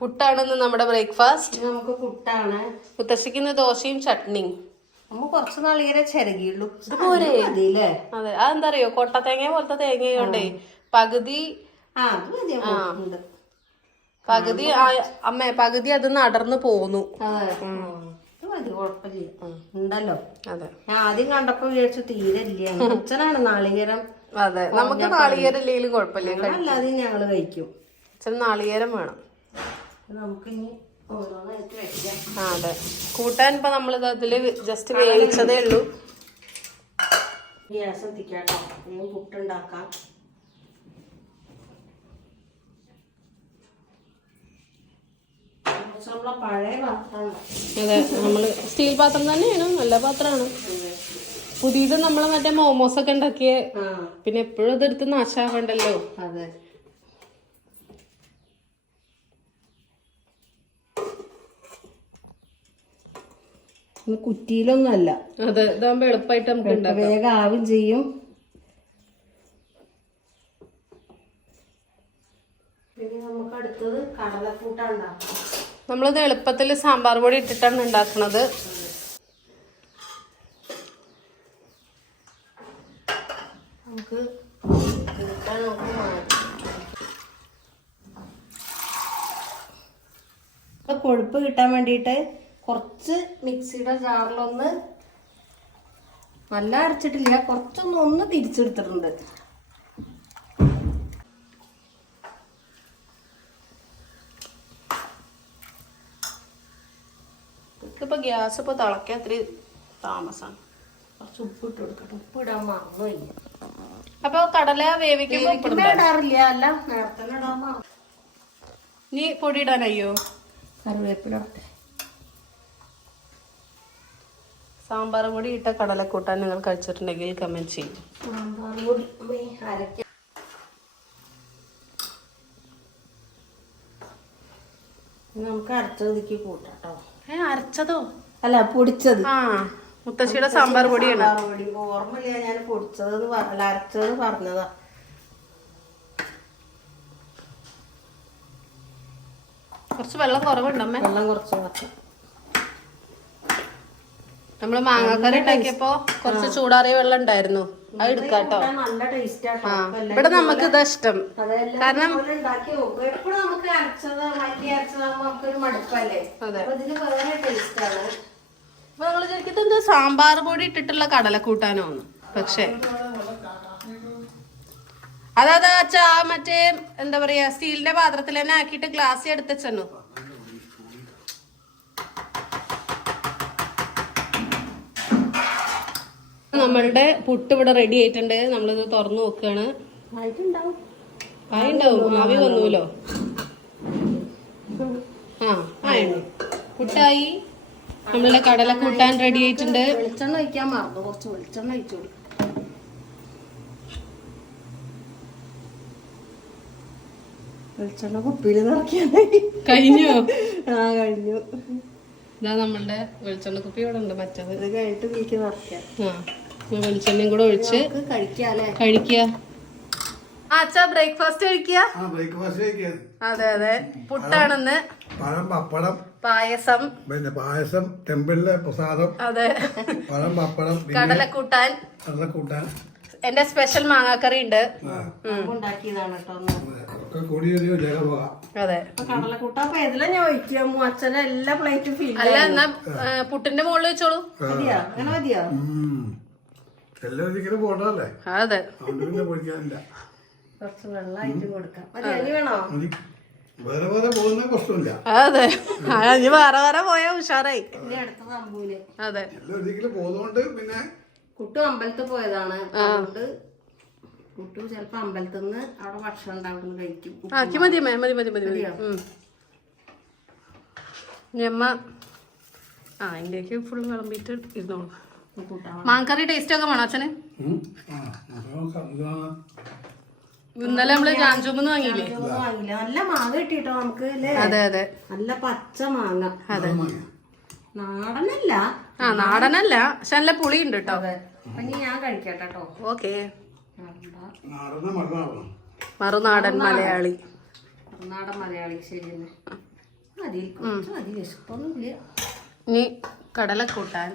പുട്ടാണെന്ന് നമ്മുടെ ബ്രേക്ക്ഫാസ്റ്റ്. നമുക്ക് പുട്ടാണ്. മുത്തശ്ശിക്കുന്ന ദോശയും ചട്നിയും. നമ്മ കുറച്ച് നാളികേരെ ചിരകിയുള്ളൂ. ഇതുപോലെ അതെ, അതെന്താ അറിയോ, കൊട്ട തേങ്ങ പോലത്തെ തേങ്ങയോണ്ടേ പകുതി പകുതി പകുതി അത് നടന്നു പോന്നു. ഉണ്ടല്ലോ. അതെ, ഞാൻ ആദ്യം കണ്ടപ്പോ വിചാരിച്ചു തീരെ ഇല്ല. അച്ഛനാണ് നാളികേരം. അതെ, നമുക്ക് നാളികേരം ഇല്ലെങ്കിലും കുഴപ്പമില്ല, അല്ലാതെ ഞങ്ങള് കഴിക്കും. അച്ഛൻ നാളികേരം വേണം. നമുക്കിനി ഓരോന്നായിട്ട് വെക്കാം. അതെ, കൂട്ടാൻ ഇപ്പൊ നമ്മളിത് അതില് ജസ്റ്റ് വേവിച്ചതേ ഉള്ളൂ. ഗ്യാസ് എത്തിക്കാട്ടോ, പുട്ടുണ്ടാക്കാം. പഴയ പാത്രമാണ്. അതെ, നമ്മള് സ്റ്റീൽ പാത്രം തന്നെയാണ്, നല്ല പാത്രമാണ്. പുതിയത് നമ്മള് മറ്റേ മോമോസ് ഒക്കെ ഉണ്ടാക്കിയ, പിന്നെ എപ്പോഴും അതെടുത്ത് നാശാവണ്ടല്ലോ. അതെ, കുറ്റിയിലൊന്നും അല്ല. അതെ, ഇതാകുമ്പോ എളുപ്പമായിട്ട് നമുക്ക് ഉണ്ടാക്കാം, വേഗം ആവും ചെയ്യും. പിന്നെ നമുക്ക് അടുത്തത് കടലക്കൂട്ടാണ് ഉണ്ടാക്കാം. നമ്മളിത് എളുപ്പത്തിൽ സാമ്പാർ പൊടി ഇട്ടിട്ടാണ് ഉണ്ടാക്കുന്നത്. നമുക്ക് കൊഴുപ്പ് കിട്ടാൻ വേണ്ടിയിട്ട് കുറച്ച് മിക്സിയുടെ ജാറിലൊന്ന് നല്ല അരച്ചിട്ടില്ല, കുറച്ചൊന്ന് തിരിച്ചെടുത്തിട്ടുണ്ട്. ഇപ്പൊ ഗ്യാസ് ഇപ്പൊ തിളക്കാൻ ഇത്തിരി താമസമാണ്. കുറച്ച് ഉപ്പ് ഇട്ട് കൊടുക്കട്ടെ. ഉപ്പ് ഇടാൻ മറന്നുപോയി. അപ്പൊ കടല വേവിക്കുമ്പോ ഇടാറില്ല, അല്ല നേരത്തെ ഇടാൻ മറന്നു. നീ പൊടി ഇടാനയ്യോ? കറിവേപ്പില. സാമ്പാർ പൊടി ഇട്ട കടലക്കൂട്ടാൻ നിങ്ങൾ കഴിച്ചിട്ടുണ്ടെങ്കിൽ കമന്റ് ചെയ്യും. സാമ്പാർ പൊടി അരയ്ക്കാം. നമുക്ക് അരച്ചതിക്ക് കൂട്ടാട്ടോ. അരച്ചതോ? അല്ല, പൊടിച്ചത്. ആ, മുത്തശ്ശിയുടെ സാമ്പാർ പൊടിയാണ്. ഓർമ്മയില്ല, ഞാൻ പൊടിച്ചത് അല്ല അരച്ചത് പറഞ്ഞതാ. കുറച്ച് വെള്ളം കുറവുണ്ടമ്മേ. വെള്ളം കുറച്ച് നമ്മള് മാങ്ങാക്കറി ഉണ്ടാക്കിയപ്പോ കുറച്ച് ചൂടാറിയ വെള്ളം ഉണ്ടായിരുന്നു, അത് എടുക്കാട്ടോ. നല്ല ടേസ്റ്റ് ആട്ടോ. ഇവിടെ നമുക്ക് ഇതാ ഇഷ്ടം. കാരണം ഉണ്ടാക്കി നോക്കും. എപ്പോഴും നമുക്ക് അരച്ചത് മല്ലി അരച്ചതാകുമ്പോ നമുക്കൊരു മടുപ്പല്ലേ. അതെ, ഇതിന് വേറെ ടേസ്റ്റ് ആണ്. അപ്പൊ നമ്മള് ശരിക്കും ഇത് സാമ്പാർ പൊടി ഇട്ടിട്ടുള്ള കടലക്കൂട്ടാനോന്ന്. പക്ഷെ അതാ അച്ഛാ മറ്റേ എന്താ പറയാ സ്റ്റീലിന്റെ പാത്രത്തിൽ തന്നെ ആക്കിയിട്ട് ഗ്ലാസ് എടുത്തച്ചു. നമ്മളുടെ പുട്ട് ഇവിടെ റെഡി ആയിട്ടുണ്ട്. നമ്മളിത് തുറന്നു നോക്കുകയാണ്. ആയിണ്ടാവും, ആവി വന്നൂലോ. പുട്ടായി. നമ്മളുടെ കടല കൂട്ടാൻ റെഡി ആയിട്ടുണ്ട്. വെളിച്ചെണ്ണ ഒഴിക്കാൻ മറന്നു, കുറച്ച് വെളിച്ചെണ്ണ ഒഴിച്ചു കൊടുക്കും. വെളിച്ചെണ്ണ കുപ്പിയിൽ നിറക്കിയാണ്. കഴിഞ്ഞോ? കഴിഞ്ഞു. ഇതാ നമ്മളുടെ വെളിച്ചെണ്ണ കുപ്പി ഇവിടെ ഉണ്ട്. മറ്റത് ഇത് കഴിഞ്ഞിട്ട് വീട്ടിൽ നിറയ്ക്കാം. വെളിച്ചെണ്ണയും കൂടെ ഒഴിച്ച് കഴിക്കുക. അച്ഛാ ബ്രേക്ക്ഫാസ്റ്റ് കഴിക്കുക. അതെ അതെ, പുട്ടാണെന്ന്. പഴം, പപ്പടം, പായസം, പിന്നെ പായസം, ടെമ്പിളിലെ പ്രസാദം. അതെ, പഴം, പപ്പടം, കടലക്കൂട്ടാൻ, എന്റെ സ്പെഷ്യൽ മാങ്ങാക്കറി ഉണ്ട്. ഉണ്ടാക്കിയതാണ് കേട്ടോ. അതെ, കടലക്കൂട്ടാൻ ഞാൻ ഒഴിക്കാം. അച്ഛനെ എല്ലാ പ്ലേറ്റും ഫിൽ. അല്ല, എന്നാ പുട്ടിന്റെ മുകളിൽ വെച്ചോളൂ. മതിയാ? അങ്ങനെ മതിയോ? എല്ലാവരും പോട്ടല്ലേ. അതെ, കുറച്ച് വെള്ളമായിട്ട് കൊടുക്കാം. വേണോ? വേറെ വേറെ പോകുന്ന പ്രശ്നമില്ല. അതെ, ഇനി വേറെ വേറെ പോയാ ഉഷാറായി. അടുത്ത തമ്പൂല്. അതെ, എല്ലാവരും പോകുന്നോണ്ട് പിന്നെ കുട്ടു അമ്പലത്തിൽ പോയതാണ്. അതുകൊണ്ട് കുട്ടു ചിലപ്പോ അമ്പലത്തിൽ നിന്ന് അവിടെ ഭക്ഷണം ഉണ്ടാവുന്ന കഴിക്കും. മതി മതി മതി മതി മതി. ഞമ്മ അതിൻ്റെയൊക്കെ ഫുൾ വിളമ്പിട്ട് ഇരുന്നോളൂ. മാങ്ങക്കറി ടേസ്റ്റ് ഒക്കെ വേണോ അച്ഛന്? ഇന്നലെ നമ്മള് ജാൻജൂമെന്ന് വാങ്ങിയില്ലേ? നല്ല മാങ്ങ കിട്ടിട്ടോ നമുക്ക്. അതെ അതെ, നല്ല പച്ച മാങ്ങ. അതെ, നാടനല്ല. നാടനല്ല, പക്ഷെ നല്ല പുളി ഉണ്ട് കേട്ടോ. ഞാൻ കഴിക്കട്ടോ. ഓക്കെ, മറുനാടൻ മലയാളി. മറുനാടൻ മലയാളി ശരി തന്നെ. മതി കുറച്ച് മതി ഇഷ്ടമൊന്നുമില്ല. ഇനി കടല കൂട്ടാൻ.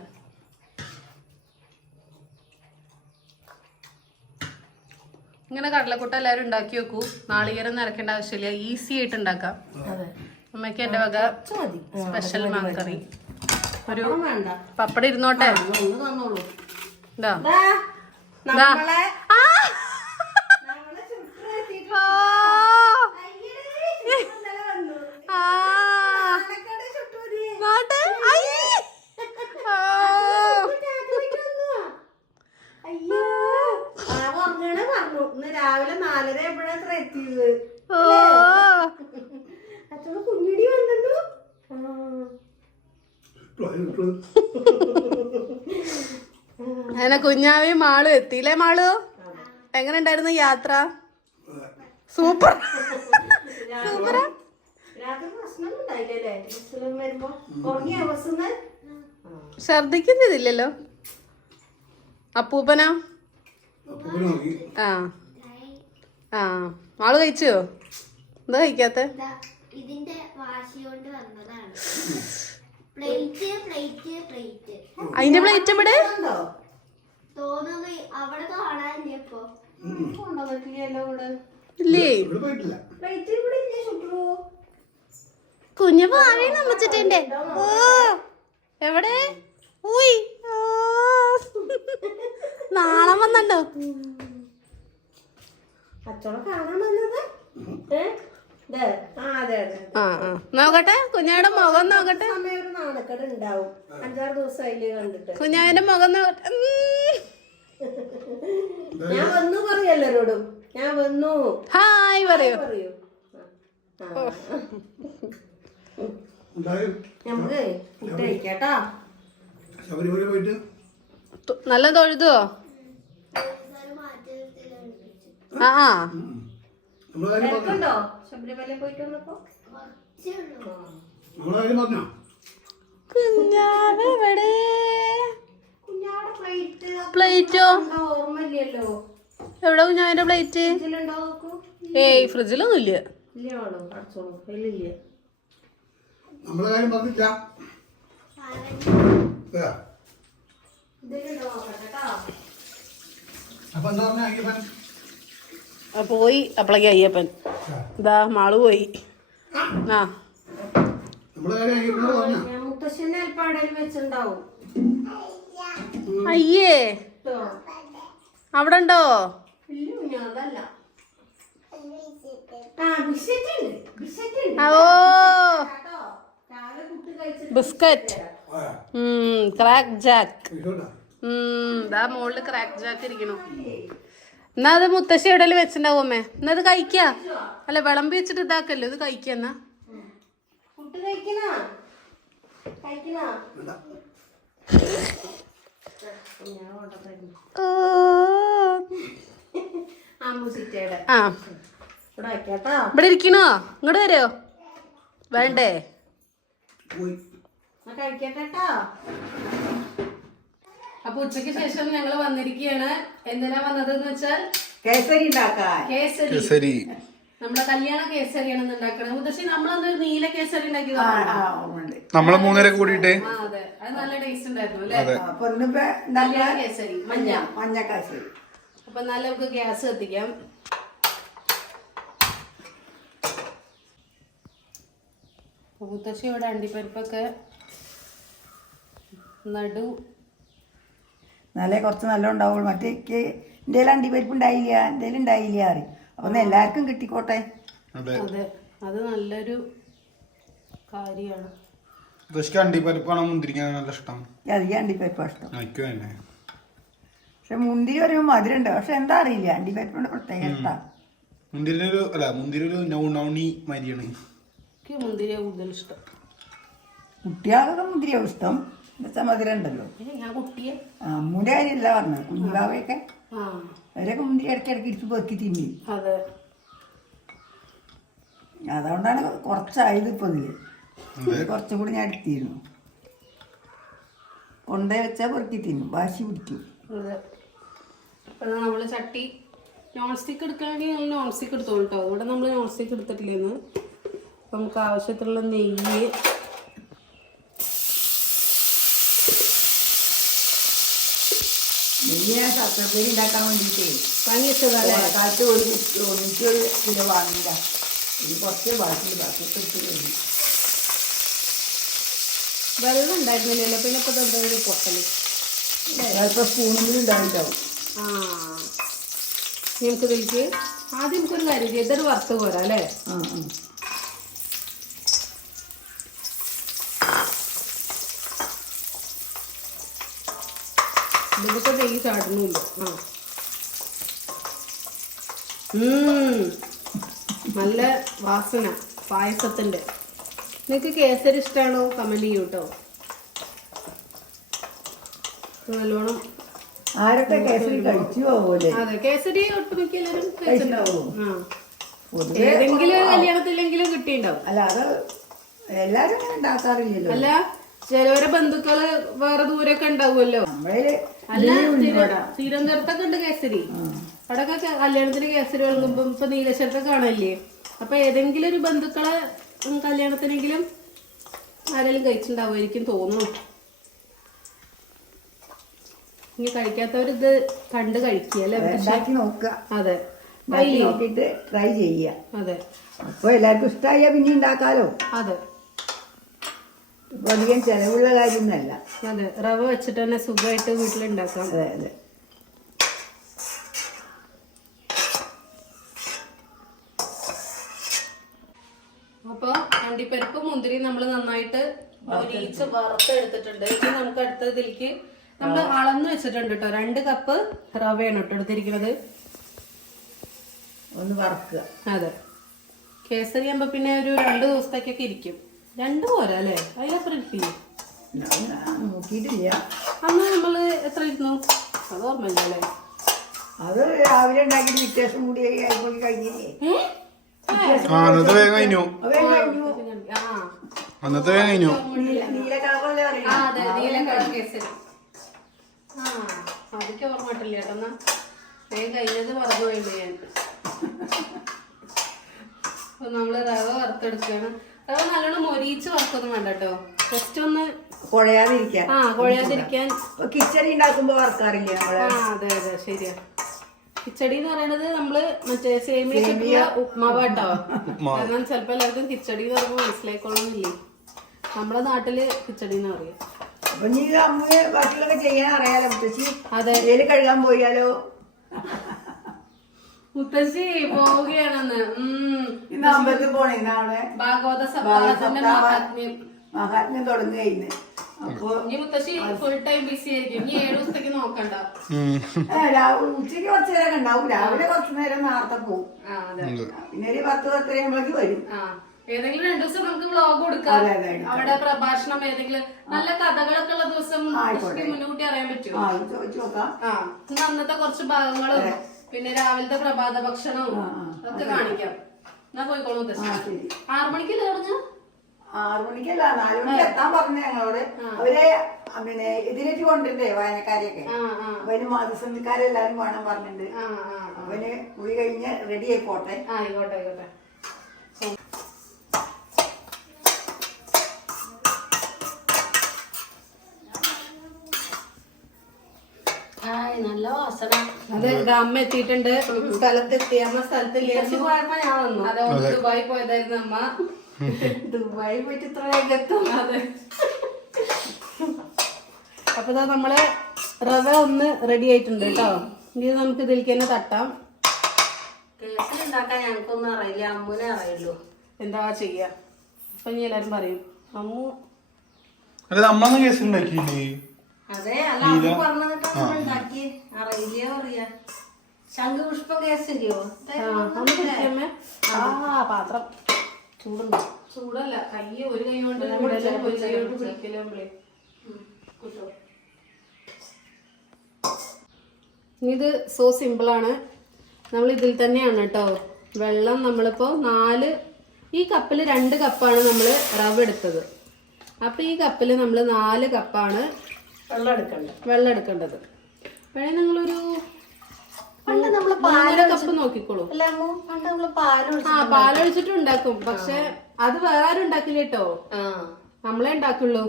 ഇങ്ങനെ കടലക്കൂട്ട എല്ലാവരും ഉണ്ടാക്കി വെക്കൂ. നാളികേരം നിറക്കേണ്ട ആവശ്യമില്ല, ഈസി ആയിട്ട് ഉണ്ടാക്കാം. അമ്മയ്ക്ക് എന്റെ വക സ്പെഷ്യൽ മാങ്ങക്കറി. ഒരു പപ്പടം ഇരുന്നോട്ടെ. രാവിലെ 4:30 എപ്പോഴാത്ര എത്തിയത്? അച്ഛന് കുഞ്ഞിടി വന്നല്ലോ. അങ്ങനെ കുഞ്ഞാവിയും മാളും എത്തിയില്ലേ? മാളു എങ്ങനെ ഉണ്ടായിരുന്നു യാത്ര? സൂപ്പർ. സൂപ്പറാ. രാത്രി പ്രശ്നമൊന്നും ഉണ്ടായില്ലേ ബസ്സിലും വരുമ്പോ? ഉറങ്ങിയ ബസ്സിന്ന് ഛർദിക്കുന്നില്ലല്ലോ. അപ്പൂപ്പനാ? ആ ആ ആള് കഴിച്ചോ? എന്താ കഴിക്കാത്ത? ഇതിന്റെ വാശി കൊണ്ട് വന്നതാണ്. Plate plate plate. അതിന്റെ പ്ലേറ്റ് ഇവിടെ തോന്നുന്നു അവിടെ കാണാനില്ല. ഇപ്പൊ ഇല്ലേ? കുഞ്ഞു പാവേ നമ്മച്ചിട്ടുണ്ട്. ഓ എവിടെ? ഊയ് നാണം വന്നല്ലോ. നോക്കട്ടെ കുഞ്ഞാടെ മുഖം നോക്കട്ടെ. നാണക്കേട് ഉണ്ടാവും. 5-6 ദിവസമായില്ലേ കണ്ടിട്ട്. കുഞ്ഞാവിന്റെ മുഖം നോക്കട്ടെ. ഞാൻ വന്നു പറയൂ എല്ലാരോടും. ഞാൻ വന്നു ഹായ് പറയൂ. നമുക്ക് ഫുഡ് കഴിക്കാട്ടോ. ശബരിമല പോയിട്ട് നല്ല തൊഴുതുവോ? ആ തിരക്കുണ്ടോ ശബരിമല പോയിട്ട് വന്നപ്പോ? പറഞ്ഞോ കുഞ്ഞാവെവിടെ? കുഞ്ഞാടെ പ്ലേറ്റോ? ഓർമ്മയില്ലല്ലോ. എവിടെ കുഞ്ഞാവിന്റെ പ്ലേറ്റ്? ഇതിലുണ്ടോ നോക്കൂ. ഏയ് ഫ്രിഡ്ജിലൊന്നും ഇല്ല. ഇല്ലയാണോ? അടച്ചോളൂ. അതിലില്ല. നമ്മളെ കാര്യം പറഞ്ഞില്ല. ഇതിലുണ്ടോ നോക്കട്ടെ കേട്ടോ. അപ്പൊ എന്താ പറഞ്ഞ അയ്യപ്പൻ? പോയി അപ്പളേക്ക് അയ്യപ്പൻ. ഇതാ മാള് പോയി. ആ നമ്മളെ കാര്യം അയ്യപ്പനോട് പറഞ്ഞ മുത്തശ്ശനെ അല്പം അടയിൽ വെച്ചിണ്ടാവും. അയ്യേ അവിടെ ഉണ്ടോ? ഇല്ല കുഞ്ഞാതല്ല. ആ ബിസ്ക്കറ്റ് ഉണ്ട്. ബിസ്ക്കറ്റ് ഉണ്ട്. ഓ കേട്ടോ. രാവിലെ കുട്ടി കഴിച്ചിട്ട് ബിസ്ക്കറ്റ്. Crack Jack. ഇഷ്ടോട്ടാ ഇതാ മോളില് ക്രാക്ക് ജാക്ക് ഇരിക്കണു. എന്നാ അത് മുത്തശ്ശി എവിടെയെങ്കിലും വെച്ചിണ്ടാവും അമ്മേ. എന്നാ അത് കഴിക്ക. അല്ല വിളമ്പി വെച്ചിട്ട് ഇതാക്കല്ലോ. ഇത് കഴിക്ക. എന്നാ കുട്ടി കഴിക്കണോ? കഴിക്കണോ? അമ്മൂസിറ്റയുടെ ആ ഇവിടെ വയ്ക്കാട്ടോ. ഇവിടെ ഇരിക്കണോ? ഇങ്ങോട്ട് വരോ? വേണ്ടേ? പോയി കഴിക്കട്ടോ. അപ്പൊ ഉച്ചക്ക് ശേഷം ഞങ്ങള് വന്നിരിക്കുകയാണ്. എന്തിനാ വന്നതെന്ന് വെച്ചാൽ കേസരി ഉണ്ടാക്കാൻ. കേസരി. നമ്മുടെ കല്യാണ കേസരിയാണ് ഉണ്ടാക്കണത്. മുത്തശ്ശി നമ്മളെന്ത് നീല കേസരി ഉണ്ടാക്കി നമ്മള് 3 കൂടിയിട്ട്. അതെ അത് നല്ല ടേസ്റ്റ് ഉണ്ടായിരുന്നു അല്ലേ? കല്യാണ കേസരി മഞ്ഞ കേസരി. അപ്പൊ നല്ല നമുക്ക് ഗ്യാസ് കത്തിക്കാം. മുത്തശ്ശി ഇവിടെ അണ്ടിപ്പരിപ്പൊക്കെ നടു നല്ല കുറച്ച് നല്ല ഉണ്ടാവുള്ളൂ. മറ്റേ എന്തേലും അണ്ടിപ്പരിപ്പ് ഉണ്ടായില്ല, എന്തേലും ഉണ്ടായില്ല അറിയും. അപ്പൊ എല്ലാവർക്കും കിട്ടിക്കോട്ടെ. അതെ അത് നല്ലൊരു കാര്യമാണ്. അണ്ടിപ്പരിപ്പാണോ മുന്തിരിക്കാൻ നല്ല ഇഷ്ടം? അധികം അണ്ടിപ്പരിപ്പാണ് ഇഷ്ടം. എനിക്ക് തന്നെ. പക്ഷെ മുന്തിരി പറയുമ്പോൾ മധുരമുണ്ട്. പക്ഷെ എന്താ അറിയില്ല, അണ്ടിപ്പരിപ്പിന്റെ പ്രത്യേക ഇഷ്ടമാണ്. മുന്തിരി ഒരു നൗണി മാതിരിയാണ്. എനിക്ക് മുന്തിരിയാണ് കൂടുതൽ ഇഷ്ടം. കുട്ടികൾക്കൊക്കെ മുന്തിരിയാവും ഇഷ്ടം. എന്നുവെച്ചാൽ മധുരം ഉണ്ടല്ലോ. ഞാൻ കുട്ടിയെ അമ്മൂന്റെ കാര്യമല്ല പറഞ്ഞത്, കുഞ്ഞുകാവയൊക്കെ അവരൊക്കെ മുന്തിരി ഇടയ്ക്കിടയ്ക്ക് ഇടിച്ച് പെറുക്കി തിന്നി. അതെ അതുകൊണ്ടാണ് കുറച്ചായത്. ഇപ്പൊ ഇതില് കുറച്ചും കൂടി ഞാൻ എടുത്തിരുന്നു. കൊണ്ടേ വെച്ചാൽ പെറുക്കി തിന്നും, വാശി പിടിക്കും. അതെ. അപ്പോൾ നമ്മൾ ചട്ടി നോൺ സ്റ്റിക്ക് എടുക്കുകയാണെങ്കിൽ നമ്മൾ നോൺ സ്റ്റിക്ക് എടുത്തോളൂ കേട്ടോ. ഇവിടെ നമ്മൾ നോൺ സ്റ്റിക്ക് എടുത്തിട്ടില്ലെന്ന്. നമുക്ക് ആവശ്യത്തിലുള്ള നെയ്യ്, നെയ്യ് ഞാൻ ശർക്കരപ്പേരി ഉണ്ടാക്കാൻ വേണ്ടിയിട്ടേ വാങ്ങി വെച്ചതല്ലേ? കാലത്ത് ഒരു കിലോ വാങ്ങില്ല. ഇത് കുറച്ച് ബാക്കിയൊക്കെ ഇത്തിരി മതി. വെള്ളം ഉണ്ടായിരുന്നില്ലല്ലോ, പിന്നെ ഇപ്പൊ എന്താ ഒരു പൊട്ടല്. ചിലപ്പോൾ സ്പൂണിൽ ഉണ്ടായിട്ടാവും. ആ നമുക്ക് ഇതിലേക്ക് ആദ്യം നമുക്കൊരു കാര്യം ചെയ്യാം, ഇതൊരു വറുത്ത് പോരാ അല്ലേ? ഇതിപ്പോ നെയ്യ് ചാടുന്നില്ല. നല്ല വാസന പായസത്തിന്റെ. നിങ്ങക്ക് കേസരി ഇഷ്ടമാണോ? കമന്റ് ചെയ്യൂ കേട്ടോ. നല്ലോണം ആരൊക്കെ കേസരി കഴിച്ചു പോകൂലേ? അതെ, കേസരി ഒട്ടുമിക്ക എല്ലാവരും കഴിച്ചിട്ടുണ്ടാവും. ഏതെങ്കിലും കല്യാണത്തിലെങ്കിലും കിട്ടിയിട്ടുണ്ടാവും. അല്ല, അത് എല്ലാരും അങ്ങനെ ഉണ്ടാക്കാറില്ലല്ലോ. അല്ല, ചിലവരെ ബന്ധുക്കള് വേറെ ദൂരൊക്കെ ഉണ്ടാവുമല്ലോ. നമ്മള് അല്ല, തിരുവനന്തപുരത്തൊക്കെ ഉണ്ട് കേസരി. അവിടെയൊക്കെ കല്യാണത്തിന് കേസരി വളങ്ങുമ്പോ ഇപ്പൊ നീലശ്വരത്തൊക്കെ കാണല്ലേ. അപ്പൊ ഏതെങ്കിലും ഒരു ബന്ധുക്കളെ കല്യാണത്തിനെങ്കിലും ആരെങ്കിലും കഴിച്ചിട്ടുണ്ടാവുമായിരിക്കും തോന്നുന്നു. ഇനി കഴിക്കാത്തവരിത് കണ്ട് കഴിക്കല്ലേ, ഉണ്ടാക്കി നോക്കുക. അതെ, നോക്കിട്ട് ട്രൈ ചെയ്യുക. അതെ, അപ്പൊ എല്ലാവർക്കും ഇഷ്ടമായ പിന്നെ ഉണ്ടാക്കാലോ. അതെ, ഇപ്പൊ അധികം ചെലവുള്ള കാര്യമൊന്നല്ല. അതെ. റവ വെച്ചിട്ട് തന്നെ സുഖമായിട്ട് വീട്ടിലുണ്ടാക്കാം. അതെ അതെ. അപ്പൊ അണ്ടിപ്പരിപ്പ് മുന്തിരി നമ്മൾ നന്നായിട്ട് പൊരിച്ച് വറുത്തെടുത്തിട്ടുണ്ട്. ഇനി നമുക്ക് അടുത്തതിലേക്ക് നമ്മൾ അളന്ന് വെച്ചിട്ടുണ്ട് കേട്ടോ. 2 കപ്പ് റവയാണ് കേട്ടോ എടുത്തിരിക്കുന്നത്. ഒന്ന് വറക്കുക. അതെ, കേസരി ആകുമ്പോ പിന്നെ ഒരു 2 ദിവസത്തേക്കൊക്കെ ഇരിക്കും. 2 പോരാ അല്ലേ? അതിലപ്പുറം ഇരിക്കില്ലേ? നോക്കിയിട്ടില്ല. അന്ന് നമ്മള് എത്ര ഇരുന്നു അത് ഓർമ്മയില്ല അല്ലേ? അത് രാവിലെ ഉണ്ടാക്കിയിട്ട് വ്യത്യാസം കൂടി ആയിക്കോട്ടെ കഴിഞ്ഞില്ലേ? അന്നത്തെ വേഗം കഴിഞ്ഞു. അന്നത്തെ വേഗം കഴിഞ്ഞു. നീല കളറല്ലേ പറയുന്നത്? അതെ, നീല കളർ കേസരി. അതൊക്കെ ഓർമ്മയിട്ടില്ല കേട്ടോ. എന്നാ വേഗം കഴിഞ്ഞത് മറന്നു പോയില്ല ഞാൻ. അപ്പൊ നമ്മള് റവ വറുത്തെടുക്കുകയാണ്. റവ നല്ലോണം മൊരിച്ച് വറുത്തൊന്നും വേണ്ട കേട്ടോ. ജസ്റ്റ് ഒന്ന് കുഴയാതിരിക്കാൻ. കുഴയാതിരിക്കാൻ. കിച്ചടി ഉണ്ടാക്കുമ്പോ വറക്കാറില്ല നമ്മള്. അതെ അതെ, ശരിയാ. കിച്ചടി എന്ന് പറയുന്നത് നമ്മള് മറ്റേ സേമിയ ഉപ്മാവാട്ടോ. കാരണം ചിലപ്പോ എല്ലാവർക്കും കിച്ചടി എന്ന് പറയുമ്പോൾ മനസ്സിലായിക്കൊള്ളുന്നില്ലേ. നമ്മളെ നാട്ടില് കിച്ചടി എന്ന് പറയാം. അപ്പൊ നീ അമ്മ ബാക്കിയുള്ളൊക്കെ ചെയ്യാൻ അറിയാലോ മുത്തശ്ശി. അതെ, ഏല് കഴുകാൻ പോയാലോ? മുത്തശ്ശി പോവുകയാണെന്ന്. ഇന്ന് അമ്പലത്തിൽ പോണേ നാളെ. ഭാഗവത സപ്താഹത്തിന്റെ മഹാത്മ്യം തുടങ്ങുകയെന്ന്. അപ്പൊ ഈ മുത്തശ്ശി ഫുൾ ടൈം ബിസി ആയിരിക്കും. ഇനി 7 ദിവസത്തേക്ക് നോക്കണ്ട. ഉച്ചക്ക് കുറച്ചു നേരം ഉണ്ടാവും. രാവിലെ കുറച്ചു നേരം നേരത്തെ പോകും. പിന്നെ ഒരു 10-10 ആകുമ്പോഴേക്ക് വരും. ഏതെങ്കിലും 2 ദിവസം നമുക്ക് വ്ളോഗ് കൊടുക്കാം. അവിടെ പ്രഭാഷണം ഏതെങ്കിലും നല്ല കഥകളൊക്കെ ഉള്ള ദിവസം മുൻകൂട്ടി അറിയാൻ പറ്റുമോ? ചോദിച്ചു നോക്കാം. അന്നത്തെ കുറച്ച് ഭാഗങ്ങളും പിന്നെ രാവിലത്തെ പ്രഭാത ഭക്ഷണവും ഒക്കെ കാണിക്കാം. എന്നാ പോയിക്കോളൂ മുത്തശ്ശി. 6 മണിക്കല്ലേ തുടങ്ങുക? 6 മണിക്കല്ല, 4 മണിക്ക് എത്താൻ പറഞ്ഞു ഞങ്ങളോട്. അവരെ പിന്നെ ഇതിലേക്ക് കൊണ്ടിരുന്നേ വായനക്കാരെയൊക്കെ. അവന് മാതൃസന്ധിക്കാരെല്ലാരും വേണം പറഞ്ഞിട്ടുണ്ട്. അവന് കുളി കഴിഞ്ഞ് റെഡി ആയി പോട്ടെ. ആയിക്കോട്ടെ ആയിക്കോട്ടെ. നല്ല വാസന. അതെ, അമ്മ എത്തിയിട്ടുണ്ട്. സ്ഥലത്തെത്തി. അമ്മ സ്ഥലത്തില്ലായിരുന്നു. പോയപ്പോ ഞാൻ വന്നു. അതെ, ദുബായി പോയതായിരുന്നു അമ്മ. ദുബായി പോയിട്ട് ഇത്ര വേഗത്തും. അതെ. അപ്പൊ നമ്മള് റവ ഒന്ന് റെഡി ആയിട്ടുണ്ട് കേട്ടോ. ഇനി നമുക്ക് ഇതിലേക്ക് തന്നെ തട്ടാം. കേസരി ഉണ്ടാക്കാൻ ഞങ്ങൾക്കൊന്നും അറിയില്ല, അമ്മൂനെ അറിയുള്ളൂ. എന്താ ചെയ്യാ? അപ്പൊ ഇനി എല്ലാരും പറയും അമ്മു. അല്ല, നമ്മളൊന്നും കേസ് ഉണ്ടാക്കിയില്ലേ? അതെ, അല്ല അമ്മ പറഞ്ഞിട്ടാണ് ഉണ്ടാക്കി. അറിയില്ലയോ അറിയാ. ശംഖുപുഷ്പം കേസരിയോ? പാത്രം ചൂടുണ്ടോ? ചൂടല്ല, കൈ ഒരു കൈ കൊണ്ട് പിടിക്കലേ. ഇത് സോ സിമ്പിളാണ്. നമ്മൾ ഇതിൽ തന്നെയാണ് കേട്ടോ. വെള്ളം നമ്മളിപ്പോ ഈ കപ്പിൽ 2 കപ്പാണ് നമ്മൾ റവ എടുത്തത്. അപ്പൊ ഈ കപ്പിൽ നമ്മൾ 4 കപ്പാണ് വെള്ളം എടുക്കേണ്ടത്. വേണേ നിങ്ങളൊരു പണ്ട് നമ്മള് 3 കപ്പ് നോക്കിക്കോളൂ. അല്ല അമ്മു, പണ്ട് നമ്മള് പാല് ആ പാലൊഴിച്ചിട്ട് ഉണ്ടാക്കും. പക്ഷെ അത് വേറെ ആരും ഉണ്ടാക്കില്ല കേട്ടോ, നമ്മളെ ഉണ്ടാക്കുള്ളൂ.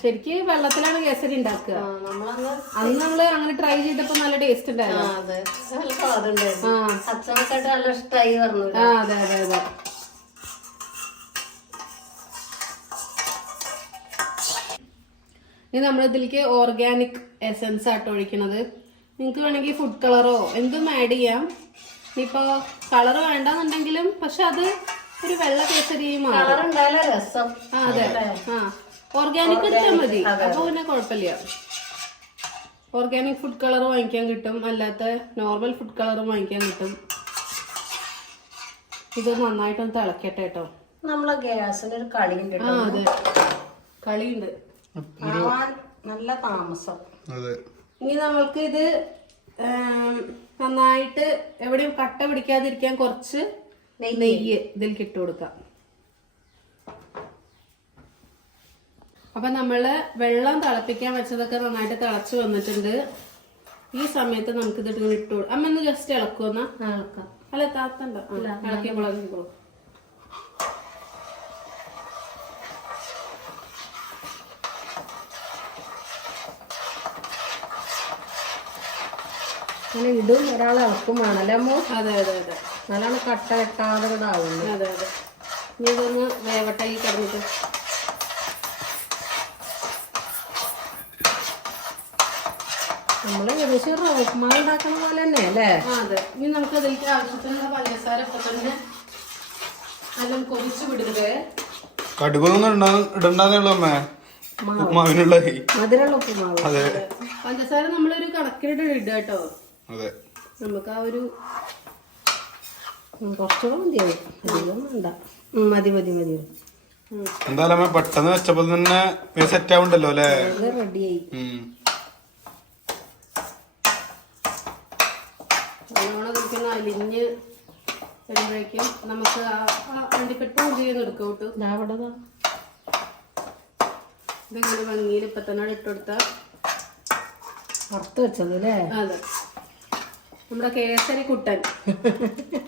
ശരിക്ക് വെള്ളത്തിലാണ് കേസരി ഉണ്ടാക്കുക. അന്ന് നമ്മള് അങ്ങനെ ട്രൈ ചെയ്തപ്പോ നല്ല ടേസ്റ്റ് ഉണ്ടായിരുന്നു. അതെ, നല്ല സ്വാദുണ്ടായിരുന്നു. അച്ഛനൊക്കെ നല്ല ഇഷ്ടമായി പറഞ്ഞു. ആ അതെ അതെ അതെ. ഇനി നമ്മൾ ഇതിലേക്ക് ഓർഗാനിക് എസൻസ് ആട്ടോ ഒഴിക്കണത്. നിങ്ങൾക്ക് വേണമെങ്കിൽ ഫുഡ് കളറോ എന്തും ആഡ് ചെയ്യാം. ഇനിയിപ്പോ കളർ വേണ്ടെന്നുണ്ടെങ്കിലും പക്ഷെ അത് ഒരു വെള്ള കേസരിയായി മാറും. രസം. ആ അതെ. ആ ഓർഗാനിക് എടുത്താൽ മതി, അപ്പൊ പിന്നെ കുഴപ്പമില്ല. ഓർഗാനിക് ഫുഡ് കളർ വാങ്ങിക്കാൻ കിട്ടും, അല്ലാത്ത നോർമൽ ഫുഡ് കളറും വാങ്ങിക്കാൻ കിട്ടും. ഇത് നന്നായിട്ടൊന്ന് തിളക്കട്ടെ കേട്ടോ. നമ്മളെ ഗ്യാസിനൊരു കളിയുണ്ട്. ആ അതെ, കളിയുണ്ട്. നല്ല താമസം. അതെ. ഇനി നമ്മൾക്ക് ഇത് നന്നായിട്ട് എവിടെയും കട്ട പിടിക്കാതിരിക്കാൻ കുറച്ച് നെയ്യ് ഇതിലേക്ക് ഇട്ട് കൊടുക്കാം. അപ്പൊ നമ്മള് വെള്ളം തിളപ്പിക്കാൻ വെച്ചതൊക്കെ നന്നായിട്ട് തിളച്ച് വന്നിട്ടുണ്ട്. ഈ സമയത്ത് നമുക്ക് ഇത് ഇട്ട് അമ്മ ഒന്ന് ജസ്റ്റ് ഇളക്കുമെന്നാ. അല്ല താത്തണ്ട, ഇളക്കിക്കോളൂ. അങ്ങനെ ഇടും, ഒരാൾ ഇളക്കും വേണല്ലേ അമ്മോ? അതെ അതെ അതെ, നല്ലോണം കട്ട കെട്ടാതെ ഇടാവുള്ളൂ. അതെ അതെ. ഇനി ഇതൊന്ന് വേവട്ടെ ഈ കിടന്നിട്ട്. നമ്മള് ഏകദേശം ഉപ്പുമാവ് ഉണ്ടാക്കുന്ന പോലെ തന്നെ അല്ലേ? ആ അതെ. ഇനി നമുക്ക് അതിലേക്ക് ആവശ്യത്തിനുള്ള പഞ്ചസാര ഇപ്പൊ തന്നെ നല്ല കൊതിച്ചു വിടുന്നത്. കടുകൊന്നും ഇടണ്ടെന്നേ ഉള്ളൂ അമ്മേ, ഉപ്പുമാവിനുള്ള. മധുരമുള്ള ഉപ്പുമാവ്. അതെ. പഞ്ചസാര നമ്മളൊരു കണക്കിലിട്ട് ഇടുക കേട്ടോ. അതെ. നമുക്ക് ആ ഒരു കുറച്ചുകൂടെ മതിയാവും, അധികം വേണ്ട. മതി മതി മതി. എന്തായാലും അമ്മ പെട്ടെന്ന് വെച്ചപ്പോ തന്നെ സെറ്റ് ആവുണ്ടല്ലോ അല്ലേ? റെഡിയായി. നല്ലോണം ഇതിലേക്ക് അലിഞ്ഞ് വരുമ്പോഴേക്കും നമുക്ക് ആ അണ്ടിക്കെട്ട് ചെയ്യുന്ന എടുക്കാം കേട്ടോ. ഇതെങ്ങനെ ഭംഗിയിൽ ഇപ്പൊ തന്നെ ഇട്ടുകൊടുത്ത വറുത്ത് വെച്ചത് അല്ലേ? അതെ, നമ്മുടെ കേസരി കുട്ടൻ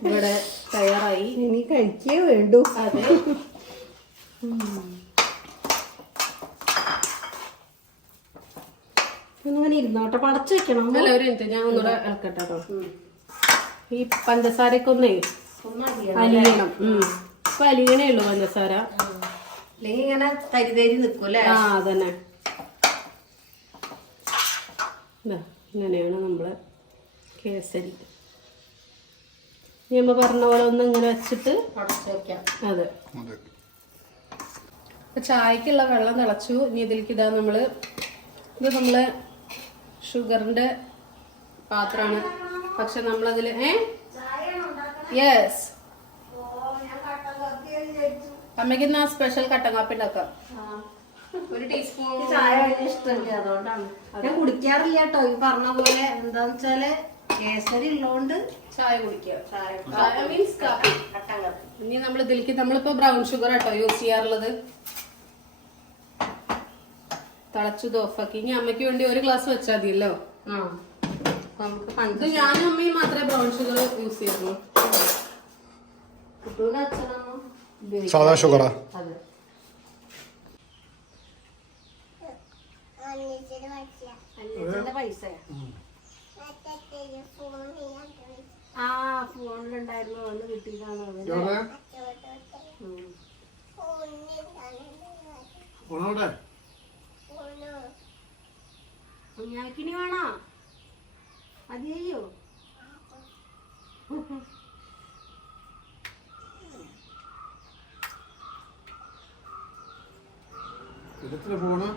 ഇവിടെ തയ്യാറായി. ഇനി കഴിക്കേ വേണ്ടു. അതെ. ഇങ്ങനെ ഇരുന്നോട്ടെ, പടച്ചു വെക്കണം. അല്ല ഒരു മിനിറ്റ്, ഞാൻ ഒന്നുകൂടെ ഇളക്കട്ടെ കേട്ടോ. ഈ പഞ്ചസാരക്കൊന്നേ അലിയണം. ഇപ്പൊ അലിയണേ ഉള്ളൂ പഞ്ചസാര, അല്ലെങ്കിൽ ഇങ്ങനെ തരി തരി നിൽക്കൂല്ലേ? ആ അതന്നെ. ഇങ്ങനെയാണ് നമ്മളെ കേസരി. ഞമ്മ പറഞ്ഞ പോലെ ഒന്ന് ഇങ്ങനെ വെച്ചിട്ട് പടച്ചു വെക്കാം. അതെ. അപ്പൊ ചായക്കുള്ള വെള്ളം തിളച്ചു. ഇനി ഇതിലേക്ക് ഇതാ നമ്മള് ഇത് നമ്മള് ഷുഗറിന്റെ പാത്രമാണ്, പക്ഷെ നമ്മളതില് യെസ് അമ്മയ്ക്ക് എന്നാ സ്പെഷ്യൽ കട്ടൻ കാപ്പി ഉണ്ടാക്കാം. ഒരു ടീസ്പൂൺ. ചായ വലിയ ഇഷ്ടമില്ല, അതുകൊണ്ടാണ് ഞാൻ കുടിക്കാറില്ല കേട്ടോ. ഈ പറഞ്ഞ പോലെ എന്താന്ന് വെച്ചാല് കേസരി ഉള്ളതുകൊണ്ട് ചായ കുടിക്കുക. ചായ മീൻസ് കാപ്പി, കട്ടൻ കാപ്പി. ഇനി നമ്മൾ ഇതിലേക്ക് നമ്മളിപ്പോ ബ്രൗൺ ഷുഗർ ആട്ടോ യൂസ് ചെയ്യാറുള്ളത്. തിളച്ചത് ഓഫാക്കി. ഇനി അമ്മയ്ക്ക് വേണ്ടി ഒരു ഗ്ലാസ് വെച്ചാൽ മതിയല്ലോ. നമുക്ക് ഇത് ഞാനും അമ്മയും മാത്രമേ ബ്രൗൺ ഷുഗർ യൂസ് ചെയ്യുള്ളൂ. കുട്ടൂടെ അച്ഛനൊന്നും സാധാ ഷുഗറാ? അതെ. പൈസ ആ ഫോണിലുണ്ടായിരുന്നു, വന്ന് കിട്ടിയതാണ്. കുഞ്ഞാക്കിനി വേണോ? അതെയോ? ഫോണ്